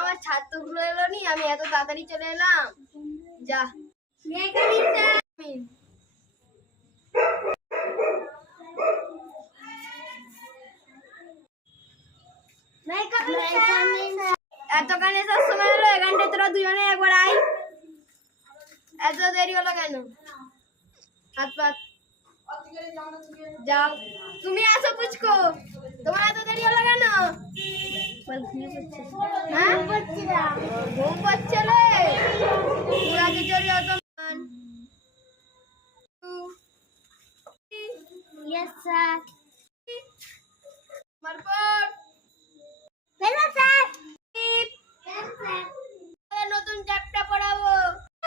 আমার ছাত্রগুলো এলো নি, আমি এত তাড়াতাড়ি চলে এলাম। যা এতখানি এসার সময় হলো, এখানটায় তোরা দুজনে একবার আই। এত দেরি হলো কেন? হাত পাত যাও, তুমি আসো পুচকো। তোমার এত দেরি হলো কেন? হ্যাঁ ঘুম পাচ্ছে রে। পুরা খিচুড়ি হতো। Yes, sir. মারপট Hello, sir. টিপ। Yes, sir. নতুন চ্যাপ্টার পড়াবো।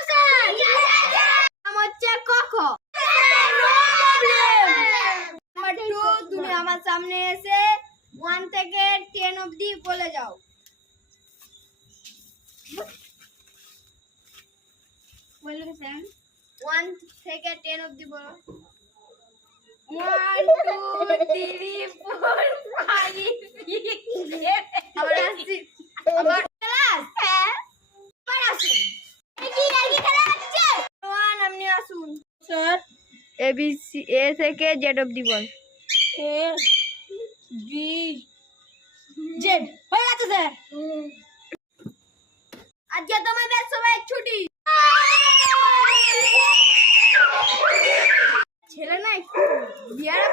Sir. Yes, sir. নাম হচ্ছে ক খ। নাম্বার 2, তুমি আমার সামনে এসে 1 থেকে 10 অবধি বলে যাও। বলুন স্যার। 1 থেকে 10 অবধি বলো। 1 2 3 4 5 6 আবার আসছি। আবার ক্লাস আবার আসুন। কি খেলা হচ্ছে? 1 আপনি আসুন। স্যার এ বি সি এ থেকে জেড অবধি বল। এ বি জেড হয়ে গেছে স্যার। আজকে তোমাদের সবাই ছুটি। ছেলে না একটু বিয়ারা